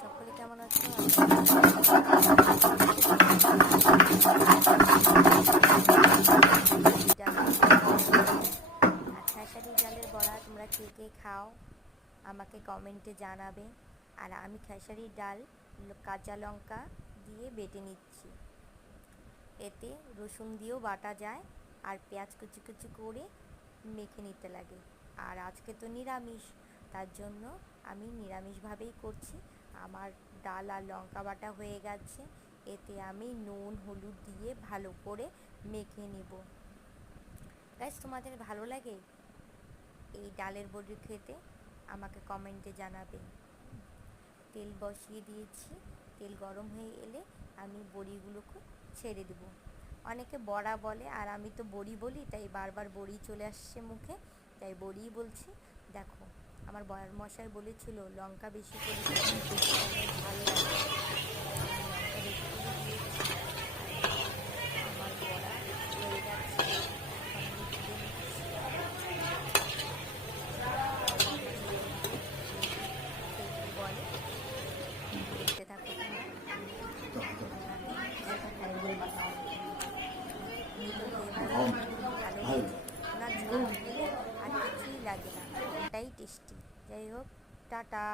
সকলে কেমন আছো? আর খেসারি ডালের বড়া তোমরা কে কে খাও আমাকে কমেন্টে জানাবে। আর আমি খেসারি ডাল কাঁচা লঙ্কা দিয়ে বেটে নিচ্ছি। এতে রসুন দিয়েও বাটা যায় আর পেঁয়াজ কুচি কুচি করে মেখে নিতে লাগে। আর আজকে তো নিরামিষ, তার জন্য আমি নিরামিষভাবেই করছি। আমার ডাল আর লঙ্কা বাটা হয়ে গেছে, এতে আমি নুন হলুদ দিয়ে ভালো করে মেখে নেব। গাইস, তোমাদের ভালো লাগে এই ডালের বড়ি খেতে? আমাকে কমেন্টে জানাবে। তেল বসিয়ে দিয়েছি, তেল গরম হয়ে এলে আমি বড়িগুলোকে ছেড়ে দেব। অনেকে বড়া বলে আর আমি তো বড়ি বলি, তাই বারবার বড়ি চলে আসছে মুখে, তাই বড়িই বলছি। দেখো, আমার বর মশাই বলেছিল লঙ্কা বেশি করে ভালো লাগে, লঙ্কা বেশি করে দিয়েছি। আমার বড়া হয়ে গেছে, এখন আমি তুলে নিচ্ছি। বলে দেখতে থাকো তোমরা। ভালো হয়েছে, ওনার ঝোল দিলে আর কিছুই লাগে না, ওটাই টেস্টি। যাই হোক, টাটা।